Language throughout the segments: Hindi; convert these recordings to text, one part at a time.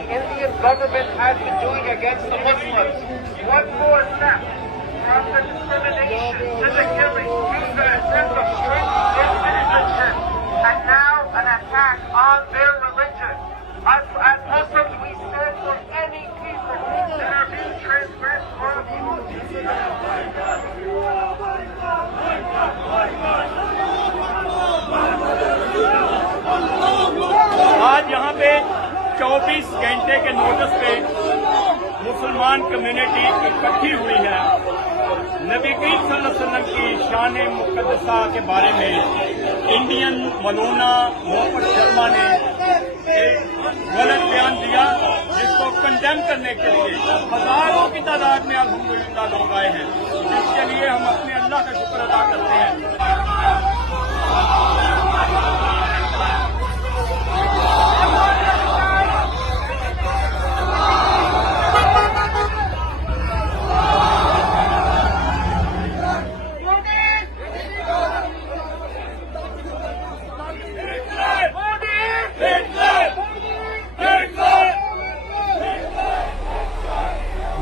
the Indian government has been doing against the Muslims. One more step from the discrimination to the killing to the attempt of strength in citizenship, and now an attack on their religion. As Muslims, we stand for any people that are being transgressed or abused. आज यहाँ पे 24 घंटे के नोटिस पे मुसलमान कम्युनिटी इकट्ठी हुई है। नबी करीम सल्लल्लाहु अलैहि वसल्लम की शान मुक़द्दसा के बारे में इंडियन मौलाना मोहम्मद शर्मा ने एक गलत बयान दिया, जिसको कंडेम करने के लिए हजारों की तादाद में अल्हम्दुलिल्लाह लोग आए हैं। इसके लिए हम अपने अल्लाह का शुक्र अदा करते हैं।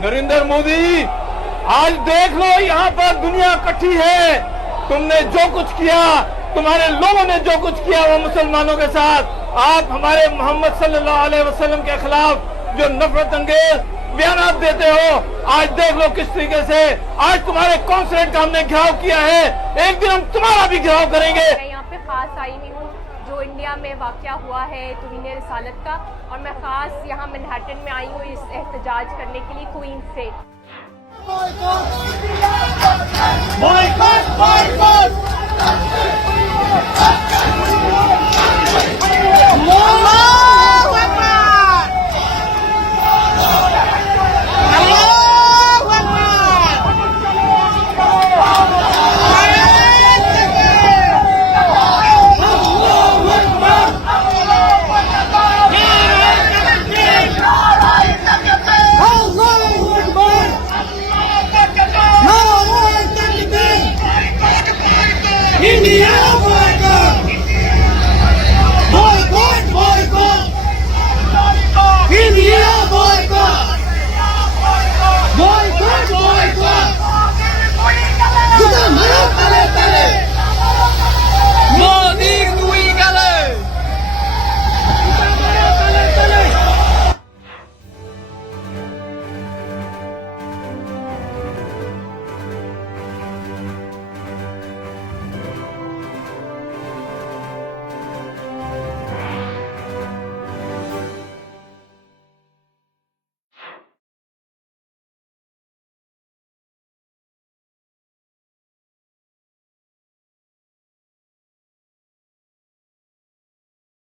नरेंद्र मोदी, आज देख लो यहाँ पर दुनिया इकट्ठी है। तुमने जो कुछ किया, तुम्हारे लोगों ने जो कुछ किया वो मुसलमानों के साथ, आप हमारे मोहम्मद सल्लल्लाहु अलैहि वसल्लम के खिलाफ जो नफरत अंगेज बयान देते हो, आज देख लो किस तरीके से आज तुम्हारे कॉन्सुलेट का हमने घेराव किया है। एक दिन हम तुम्हारा भी घेराव करेंगे। मैं यहाँ पे खास आई हुई हूँ जो इंडिया में वाक़या हुआ है तौहीन रिसालत का, और मैं खास यहाँ मैनहट्टन में आई हूँ इस एहतजाज करने के लिए क्वींस से। Boycott! Boycott!